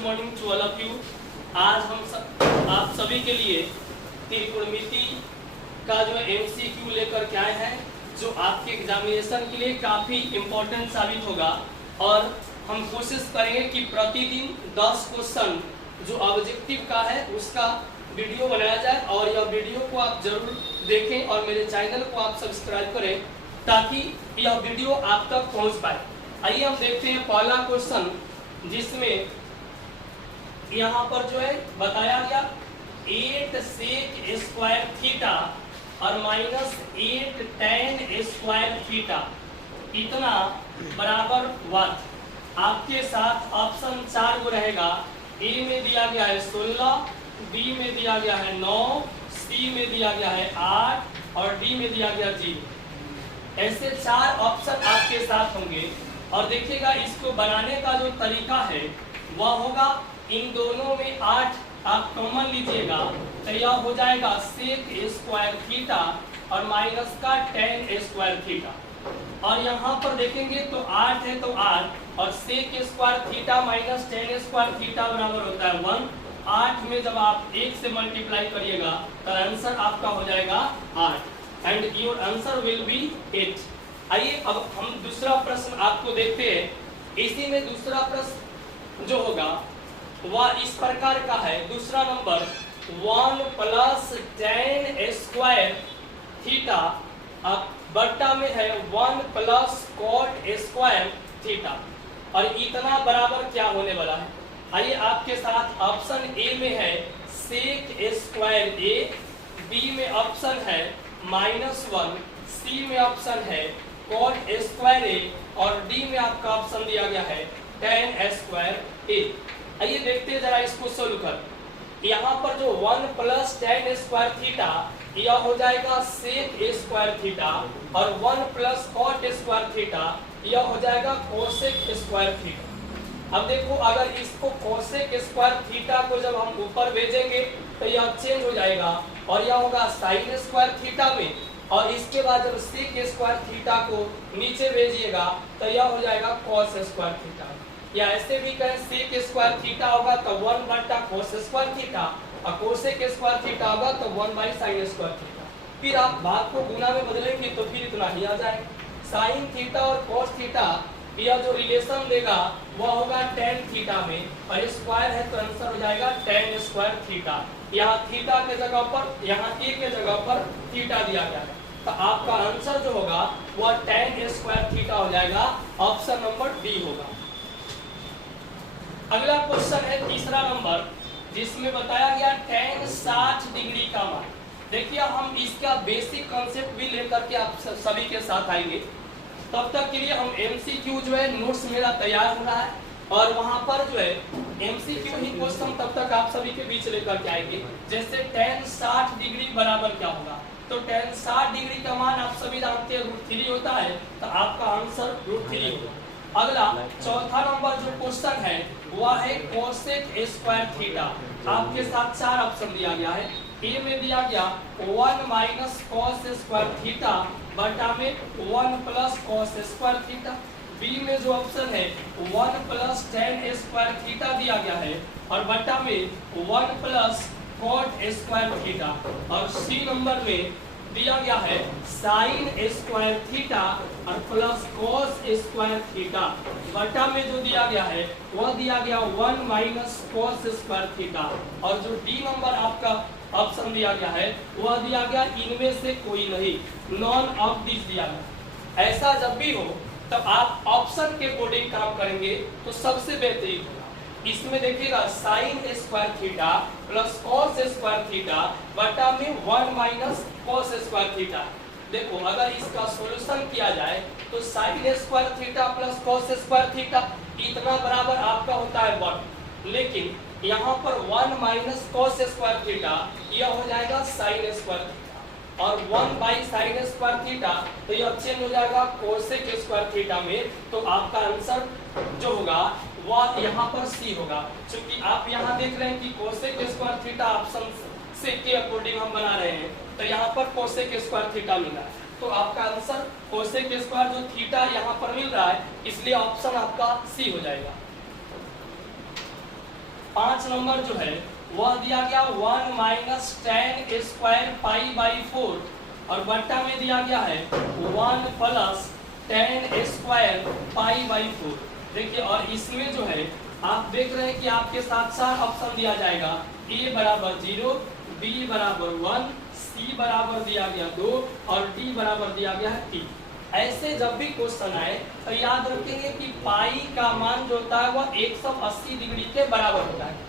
Good morning to all of you. आज आप सभी के लिए त्रिकोणमिति का जो एमसीक्यू लेकर के आए हैं, जो आपके एग्जामिनेशन के लिए काफ़ी इम्पोर्टेंट साबित होगा। और हम कोशिश करेंगे कि प्रतिदिन 10 क्वेश्चन जो ऑब्जेक्टिव का है उसका वीडियो बनाया जाए, और यह वीडियो को आप जरूर देखें और मेरे चैनल को आप सब्सक्राइब करें ताकि यह वीडियो आप तक पहुंच पाए। आइए हम देखते हैं पहला क्वेश्चन, जिसमें यहाँ पर जो है बताया गया 8 sec स्क्वायर थीटा और -8 tan स्क्वायर थीटा इतना बराबर वाट। आपके साथ ऑप्शन 4 को रहेगा। ए में दिया गया है 16, बी में दिया गया है 9, सी में दिया गया है 8 और डी में दिया गया 0। ऐसे 4 ऑप्शन आपके साथ होंगे। और देखिएगा, इसको बनाने का जो तरीका है वह होगा, इन दोनों में 8 आप कॉमन लीजिएगा तो यह हो जाएगा sec स्क्वायर थीटा और माइनस का tan स्क्वायर थीटा। और यहाँ पर देखेंगे तो 8 है तो 8 और sec square theta minus tan square theta बराबर होता है 1। 8 में जब आप 1 से मल्टीप्लाई करिएगा तो आंसर आपका हो जाएगा 8 and your answer will be 8। आइए अब हम दूसरा प्रश्न आपको देखते हैं। इसी में दूसरा प्रश्न जो होगा वह इस प्रकार का है। दूसरा number 1 plus tan square theta बट्टा में है 1 प्लस cot स्क्वायर थीटा, और इतना बराबर क्या होने वाला है। आइए आपके साथ ऑप्शन ए में है sec स्क्वायर a, बी में ऑप्शन है -1, सी में ऑप्शन है cot स्क्वायर a और डी में आपका ऑप्शन दिया गया है tan स्क्वायर a। आइए देखते हैं जरा इसको सोल्व कर। यहाँ पर जो 1 प्लस tan स्क्वायर थीटा यह हो जाएगा sec स्क्वायर थीटा और 1 प्लस cot स्क्वायर थीटा यह हो जाएगा cosec स्क्वायर थीटा। अब देखो, अगर इसको cosec स्क्वायर थीटा को जब हम ऊपर भेजेंगे तो यह चेंज हो जाएगा और यह होगा sin स्क्वायर थीटा में, और इसके बाद जब sec स्क्वायर थीटा को नीचे भेजिएगा तो यह हो जाएगा cos स्क्वायर थीटा। या ऐसे भी कहें sec स्क्वायर थीटा होगा तो 1 बटा cos स्क्वायर थीटा और cosec स्क्वायर थीटा होगा तो 1 बाई sin स्क्वायर थीटा। फिर आप भाग को गुना में बदलेंगे तो फिर इतना ही आ जाएगा। sin थीटा और cos थीटा यह जो रिलेशन देगा वह होगा tan थीटा में, और स्क्वायर है तो आंसर हो जाएगा tan स्क्वायर थीटा। यहाँ थीटा के जगह पर, यहाँ a के जगह पर थीटा दिया गया है, तो आपका आंसर जो होगा वह tan स्क्वायर थीटा हो जाएगा। ऑप्शन नंबर डी होगा। अगला क्वेश्चन है तीसरा नंबर, जिसमें बताया गया tan 60 डिग्री का मान। देखिए, हम इसका बेसिक कॉन्सेप्ट भी लेकर के आप सभी के साथ आएंगे। तब तक के लिए हम एमसीक्यू जो है नोट्स मेरा तैयार हो रहा है, और वहां पर जो है एमसीक्यू ही क्वेश्चन तब तक आप सभी के बीच लेकर के आएंगे। जैसे tan 60 डिग्री बराबर क्या होगा, तो tan 60 डिग्री का मान आप सभी जानते हैं √3 होता है, तो आपका आंसर √3 होगा। अगला चौथा नंबर जो क्वेश्चन है वह है cosec स्क्वायर थीटा। आपके साथ 4 ऑप्शन दिया गया है। ए में दिया गया 1 माइनस cos स्क्वायर थीटा बटा में 1 plus cos square theta. B में जो ऑप्शन है 1 प्लस tan स्क्वायर थीटा दिया गया है और बटा में 1 प्लस cot स्क्वायर थीटा। और सी नंबर में दिया गया है sin स्क्वायर थीटा और प्लस cos स्क्वायर थीटा। बटा में जो दिया गया है वह दिया गया 1 माइनस cos स्क्वायर थीटा। और जो डी नंबर आपका ऑप्शन दिया गया है वह दिया गया इनमें से कोई नहीं, नॉन ऑफ दिस दिया गया। ऐसा जब भी हो तब आप ऑप्शन के अकॉर्डिंग काम करेंगे तो सबसे बेहतरीन होगा। इसमें देखिएगा sin square theta plus cos square theta बटा में 1 माइनस cos स्क्वायर थीटा। देखो, अगर इसका सॉल्यूशन किया जाए तो sin square theta plus cos square theta इतना बराबर आपका होता है 1, लेकिन यहाँ पर 1 माइनस cos स्क्वायर थीटा यह हो जाएगा sin स्क्वायर थीटा, और 1 बाई sin स्क्वायर थीटा तो यह चेंज हो जाएगा cosec स्क्वायर थीटा में। तो आपका आंसर जो होगा वह यहाँ पर सी होगा। क्योंकि आप यहाँ देख रहे हैं कि cosec स्क्वायर थीटा ऑप्शन से के अकॉर्डिंग हम बना रहे हैं, तो यहाँ पर cosec स्क्वायर थीटा मिला है, तो आपका आंसर cosec स्क्वायर जो थीटा यहाँ पर मिल रहा है, इसलिए ऑप्शन आपका सी हो जाएगा। 5 नंबर जो है वह दिया गया 1 minus ten square pi by 4 और बट्टा में दिया गया है 1 plus ten square pi by 4। देखिए और इसमें जो है आप देख रहे हैं कि आपके साथ साथ ऑप्शन दिया जाएगा a बराबर 0, b बराबर 1, c बराबर दिया गया 2 और d बराबर दिया गया है 3। ऐसे जब भी क्वेश्चन आए तो याद रखेंगे कि पाई का मान जो होता है वह 180 डिग्री के बराबर होता है।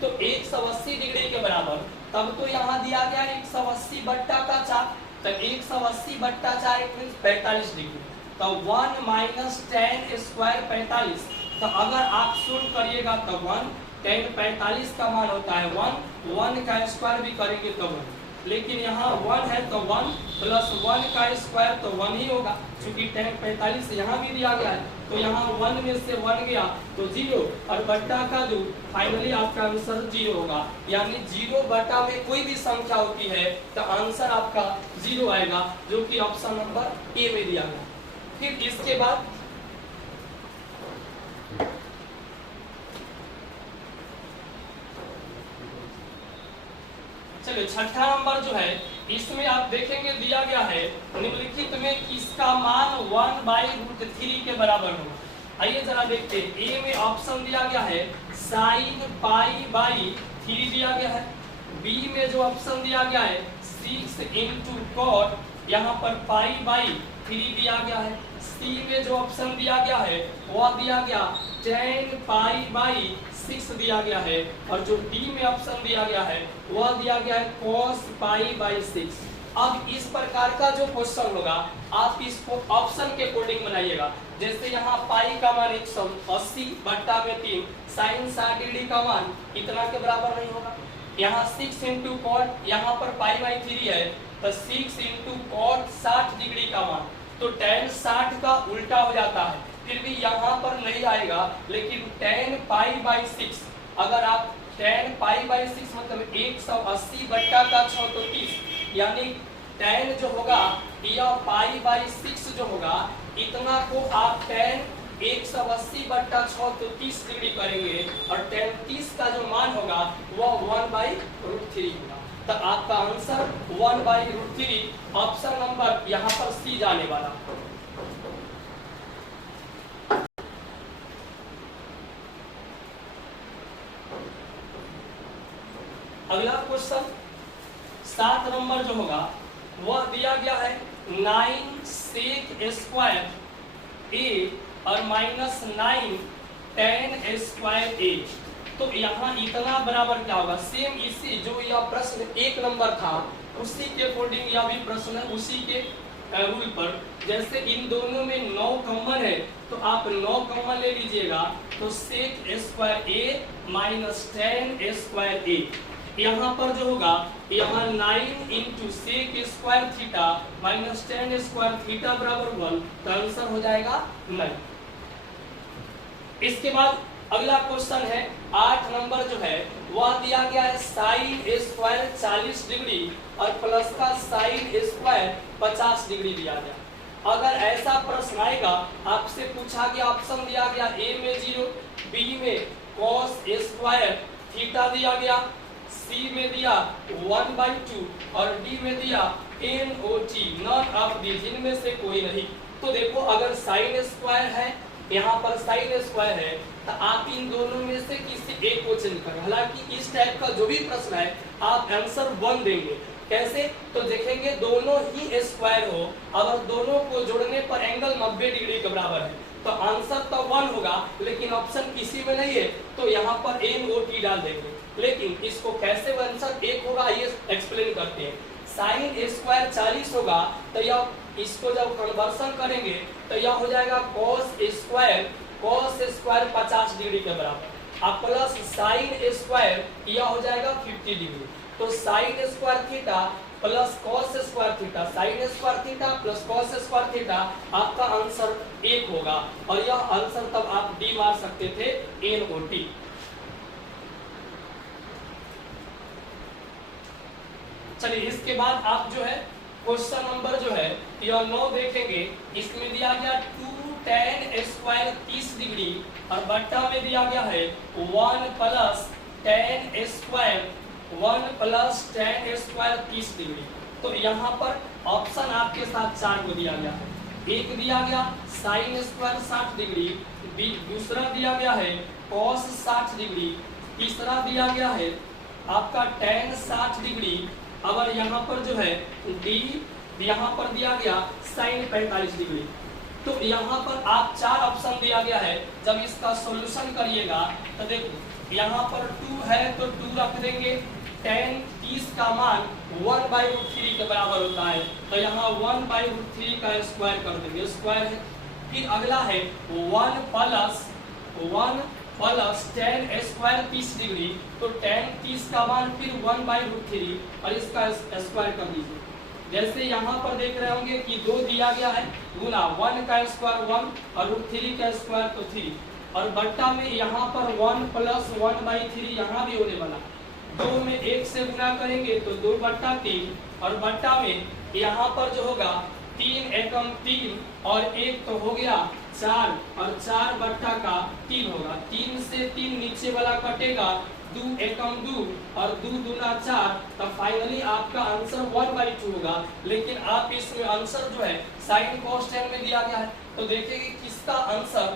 तो 180 डिग्री के बराबर तब तो यहाँ दिया गया 180 बट्टा का 4, तो 180 बट्टा 4 इट मींस 45 डिग्री। तो 1 माइनस टेन स्क्वायर 45, तो अगर आप शून्य करिएगा तो 1, टेन 45 का मान होता है 1 का स्क्वायर भी करेंगे तो 1, लेकिन यहाँ 1 है तो 1 प्लस 1 का स्क्वायर तो 1 ही होगा, क्योंकि टेन 45 यहाँ भी दिया गया है। तो यहाँ 1 में से 1 गया तो 0 और बट्टा का 2, फाइनली आपका आंसर 0 होगा। यानी 0 बट्टा में कोई भी संख्या होती है तो आंसर आपका 0 आएगा, जो कि ऑप्शन नंबर ए में दिया गया। फिर इसके बाद चलिए छठा नंबर जो है इसमें आप देखेंगे दिया गया है निम्नलिखित में किसका मान 1/√3 के बराबर होगा। आइए जरा देखते हैं। ए में ऑप्शन दिया गया है साइन पाई बाई 3 दिया गया है। बी में जो ऑप्शन दिया गया है 6 इंटू कॉट, यहाँ पर पाई बाई 3 दिया गया है। सी में जो ऑप्शन दिया गया है वह दिया गया 10 पाई बाई 6 दिया गया है। और जो डी में ऑप्शन दिया गया है वह दिया गया है cos पाई बाई 6। अब इस प्रकार का जो क्वेश्चन होगा आप इसको ऑप्शन के अकॉर्डिंग बनाइएगा। जैसे यहाँ पाई का मान 180 बट्टा में 3, साइन 60 डिग्री का मान इतना के बराबर नहीं होगा। यहाँ 6 इंटू कॉट, यहाँ पर पाई बाई 3 है तो 6 इंटू कॉट 60 डिग्री का मान, तो tan 60 का उल्टा हो जाता है, फिर भी यहाँ पर नहीं आएगा। लेकिन tan पाई बाई 6, अगर आप tan पाई बाई 6 मतलब 180 बट्टा का 6 तो 30, यानी tan जो होगा या पाई बाई 6 जो होगा इतना को आप tan 180 बट्टा 6 तो 30 डिग्री करेंगे और tan 30 का जो मान होगा वह 1/√3 होगा। तो आपका आंसर 1/√3 ऑप्शन नंबर यहाँ पर सी जाने वाला। अगला क्वेश्चन 7 नंबर जो होगा वह दिया गया है 9 सेक स्क्वायर ए और माइनस 9 tan स्क्वायर ए। तो यहाँ इतना बराबर क्या होगा, सेम इसी जो यह प्रश्न 1 नंबर था उसी के अकॉर्डिंग यह भी प्रश्न है, उसी के रूल पर। जैसे इन दोनों में 9 कॉमन है तो आप 9 कॉमन ले लीजिएगा, तो sec square A minus tan square A. यहाँ पर जो होगा यहाँ 9 into sec square theta minus tan square theta बराबर 1, तो आंसर हो जाएगा 9। इसके बाद अगला क्वेश्चन है 8 नंबर जो है वह दिया गया है साइन स्क्वायर 40 डिग्री और प्लस का साइन स्क्वायर 50 डिग्री दिया गया। अगर ऐसा प्रश्न आएगा आपसे पूछा गया, ऑप्शन दिया गया ए में 0, बी में cos स्क्वायर थीटा दिया गया, सी में दिया 1/2 और डी में दिया NOT नॉट ऑफ दी, जिनमें से कोई नहीं। तो देखो अगर साइन स्क्वायर है, यहाँ पर साइन स्क्वायर है, तो आप इन दोनों में से किसी एक को चेंज करें। हालांकि इस टाइप का जो भी प्रश्न है आप आंसर 1 देंगे। कैसे, तो देखेंगे दोनों ही स्क्वायर हो, अगर दोनों को जोड़ने पर एंगल 90 डिग्री के बराबर है तो आंसर तो 1 होगा, लेकिन ऑप्शन किसी में नहीं है तो यहाँ पर NOT डाल देंगे। लेकिन इसको कैसे आंसर 1 होगा आइए एक्सप्लेन करते हैं। साइन स्क्वायर 40 होगा तो यह इसको जब कन्वर्सन करेंगे तो यह हो जाएगा cos स्क्वायर 50 डिग्री के बराबर, अब प्लस साइन स्क्वायर यह हो जाएगा 50 डिग्री। तो sine square theta plus cos square theta, sine square theta plus cos square theta, आपका आंसर 1 होगा। और यह आंसर तब आप डी मार सकते थे NOT। चलिए इसके बाद आप जो है क्वेश्चन नंबर जो है यह 9 देखेंगे। इसमें दिया गया 2 tan स्क्वायर 30 डिग्री और बट्टा में दिया गया है 1 plus tan square 1 plus tan square 30 degree. तो यहाँ पर ऑप्शन आपके साथ 4 को दिया गया है। एक दिया गया साइन स्क्वायर 60 डिग्री, दूसरा दिया गया है कॉस 60 डिग्री, तीसरा दिया गया है आपका tan 60 डिग्री, और यहाँ पर जो है डी यहाँ पर दिया गया साइन 45 डिग्री। तो यहाँ पर आप 4 ऑप्शन दिया गया है। जब इसका सॉल्यूशन करिएगा तो देखो यहाँ पर 2 है तो 2 रख देंगे, tan 30 का मान 1/√3 के बराबर होता है, तो यहाँ 1/√3 का स्क्वायर कर देंगे, स्क्वायर है। फिर अगला है 1 प्लस tan स्क्वायर 30 डिग्री, तो tan 30 का मान फिर 1/√3 और इसका स्क्वायर कर दीजिए। जैसे यहाँ पर देख रहे होंगे कि 2 दिया गया है गुना 1 का स्क्वायर 1 और √3 का स्क्वायर तो 3, और बट्टा में यहाँ पर 1 प्लस 1/3 यहाँ भी होने वाला। 2 में 1 से गुना करेंगे तो 2/3, और बट्टा में यहाँ पर जो होगा 3 एकम 3 और 1 तो हो गया 4, और 4/3 होगा। 3 से 3 नीचे वाला कटेगा, 2 एकम 2 और 2 दूना 4, तब फाइनली आपका आंसर 1/2 होगा। लेकिन आप इसमें आंसर जो है साइन cos tan में दिया गया है, तो देखेंगे किसका आंसर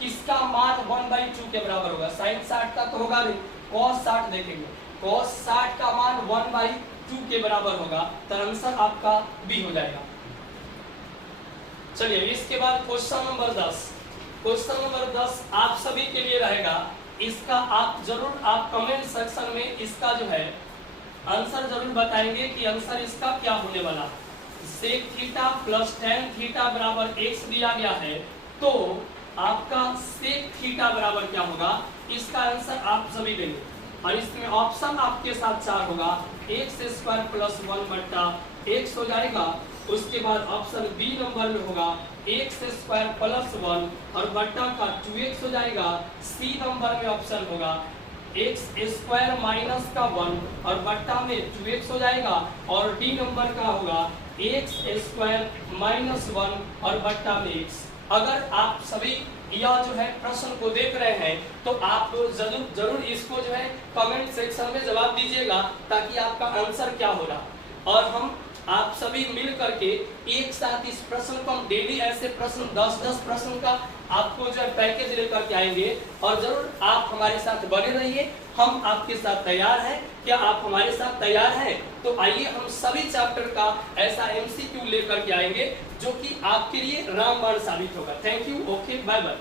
किसका मान 1/2 के बराबर होगा। साइन 60 का तो होगा नहीं, cos 60 देखेंगे, cos 60 का मान 1/2 के बराबर होगा, तो आंसर आपका बी हो जाएगा। चलिए इसके बाद क्वेश्चन नंबर 10। क्वेश्चन नंबर 10 आप सभी के लिए रहेगा। इसका आप जरूर कमेंट सेक्शन में इसका जो है आंसर जरूर बताएंगे कि आंसर इसका क्या होने वाला। Sec theta plus tan theta बराबर x दिया गया है, तो आपका सेक थीटा बराबर क्या होगा, इसका आंसर आप सभी देंगे। और इसमें ऑप्शन आपके साथ 4 होगा, x स्क्वायर प्लस 1/x हो जाएगा। उसके बाद ऑप्शन बी नंबर में होगा x स्क्वायर प्लस 1 और बट्टा का 2x हो जाएगा। सी नंबर में ऑप्शन होगा x स्क्वायर माइनस का 1 और बट्टा में 2x हो जाएगा। और डी नंबर का होगा x स्क्वायर माइनस 1 और बट्टा में x। अगर आप सभी यह जो है प्रश्न को देख रहे हैं तो आप जरूर इसको जो है कमेंट सेक्शन में जवाब दीजिएगा, ताकि आपका आंसर क्या हो रहा। और हम आप सभी मिल करके एक साथ इस प्रश्न को हम डेली ऐसे प्रश्न 10-10 प्रश्न का आपको जो है पैकेज लेकर के आएंगे, और जरूर आप हमारे साथ बने रहिए। हम आपके साथ तैयार हैं। क्या आप हमारे साथ तैयार हैं? तो आइए हम सभी चैप्टर का ऐसा MCQ लेकर के आएंगे जो कि आपके लिए रामबाण साबित होगा। Thank you, okay, bye bye.